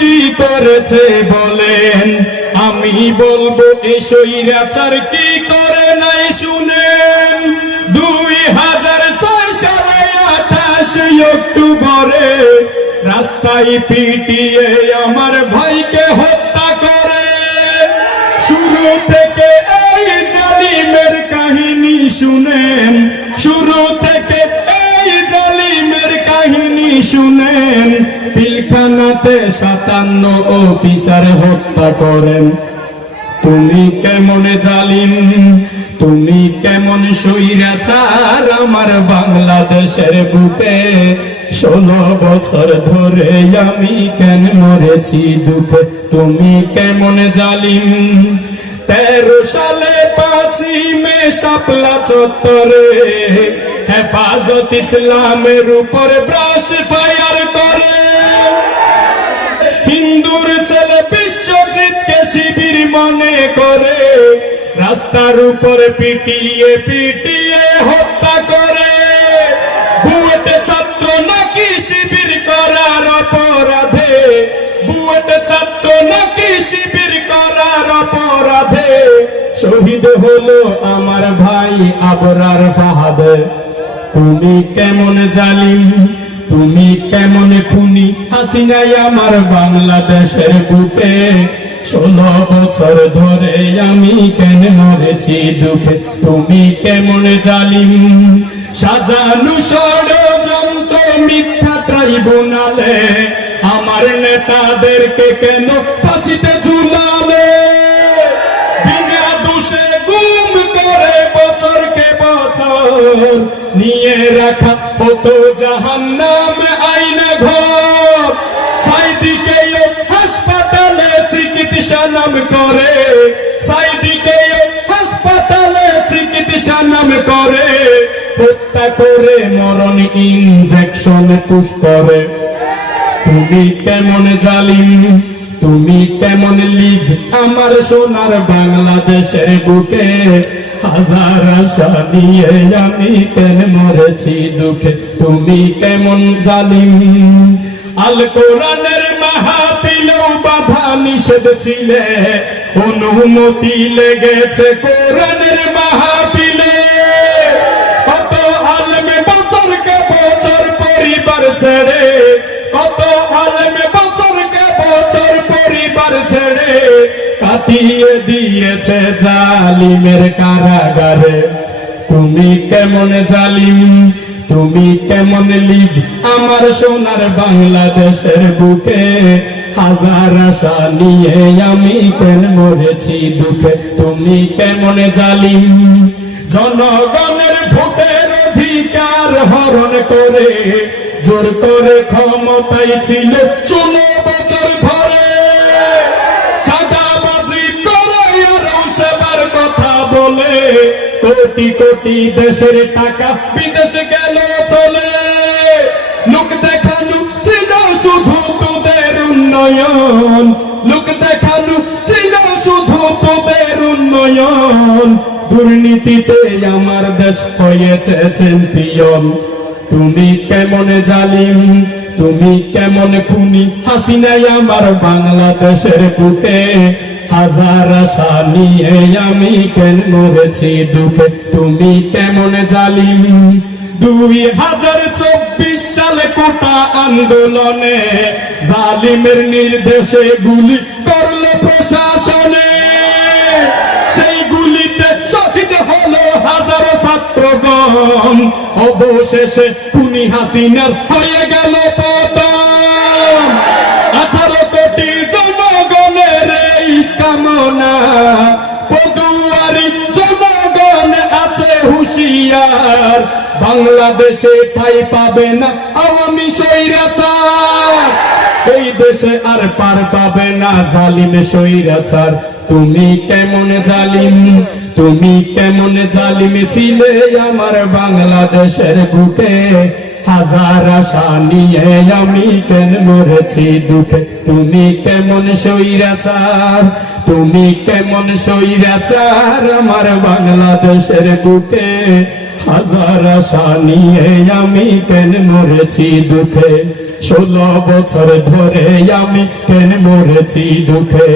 কি করেছে বলেন। আমি বলব এই সৈরাচার কি করে নাই শুনেন। দুই হাজার ছয় সালে আঠাশ অক্টোবরে রাস্তায় পিটিয়ে আমার ভাইকে হত্যা করে। শুরু থেকে এই জালিমের কাহিনী শুনেন। শুরু থেকে শুনেন, পিলখানাতে সাতান্ন অফিসার হত্যা করেন। তুমি কেমন জালিম, তুমি কেমন সৈরাচার আমার বাংলাদেশের বুকে ষোলো বছর ধরে আমি কেন মরেছি দুঃখে? তুমি কেমন জালিম? তেরো সালে পাঁচই মে শাপলা চত্বরে হেফাজত ইসলামের উপর ব্রাশ ফায়ার করে। হিন্দুর ছেলে বিশ্বজিৎকে শিবির মনে করে। রাস্তার উপরে পিটিয়ে পিটিয়ে হত্যা করে। বুয়েট ছাত্র নাকি শিবির করার অপরাধে? বুয়েট ছাত্র নাকি শিবির করার অপরাধে? শহীদ হলো আমার ভাই আবরার ফাহাদে। তুমি কেমন জালিম? তুমি কেমন খুনি? হাসিনাই আমার বাংলাদেশের বুকে। ষোলো বছর ধরে আমি কেন মরেছি দুঃখে? তুমি কেমন জালিম? সাজানো ষড়যন্ত্র মিথ্যা ট্রাইব্যুনালে আমার নেতাদেরকে কেন ফাঁসিতে রাখা হতো জাহান নাম আইনা ঘর। সাইদিকে হাসপাতালে চিকিৎসা নাম করে। সাইদিকে হাসপাতালে চিকিৎসা নাম করে। হত্যা করে মরণ ইনজেকশন পুশ করে। তুমি কেমন জালিম? তুমি কেমন লিগ? আমার সোনার বাংলাদেশের বুকে হাজার আশা আমি কেন মরেছি দুঃখে? তুমি কেমন জালিম? আল কোরআনের মাহফিলেও বাধা নিষেধ ছিলে। অনুমতি লেগেছে কোরআনের কাটিয়ে দিয়েছে জালিমের কারাগারে। তুমি কেমন জালিম? তুমি কেমন লিগ? আমার সোনার বাংলাদেশের বুকে হাজার আশা নিয়ে আমি কেন মরেছি দুঃখে? তুমি কেমন জালিম? জনগণের ভোটের অধিকার হরণ করে, জোর করে ক্ষমতায় ছিল ষোলো কোটি কোটি দেশের টাকা বিদেশে গেল চলে? লোক দেখানো ছিল শুধু তোদের উন্নয়ন। লোক দেখানো ছিল শুধু তোদের উন্নয়ন। দুর্নীতিতে আমার দেশ হয়েছে চ্যাম্পিয়ন তুমি কেমন জালিম? তুমি কেমন খুনি? হাসিনাই আমার বাংলাদেশের বুকে। হাজার আশা নিয়ে আমি কেন মরেছি দুঃখে? তুমি কেমন জালিম? দুই হাজার চব্বিশ সালে কোটা আন্দোলনে জালিমের নির্দেশে গুলি করল প্রশাসনে। সেই গুলিতে শহীদ হলো হাজারো ছাত্রগণ। অবশেষে খুনি হাসিনার হয়ে গেল পতন। বাংলাদেশে ঠাই পাবে না, আওয়ামী স্বৈরাচার। এই দেশে আর পার পাবে না জালিম সৈরাচার তুমি কেমন জালিম, তুমি কেমন জালিম ছিলে আমার বাংলাদেশের বুকে। হাজার আশা নিয়ে আমি কেন মরেছি দুঃখে? তুমি কেমন সৈরাচার তুমি কেমন সৈরাচার আমার বাংলাদেশের বুকে। হাজার আশা নিয়ে আমি কেন মরেছি দুঃখে? ষোলো বছর ধরে আমি কেন মরেছি দুঃখে?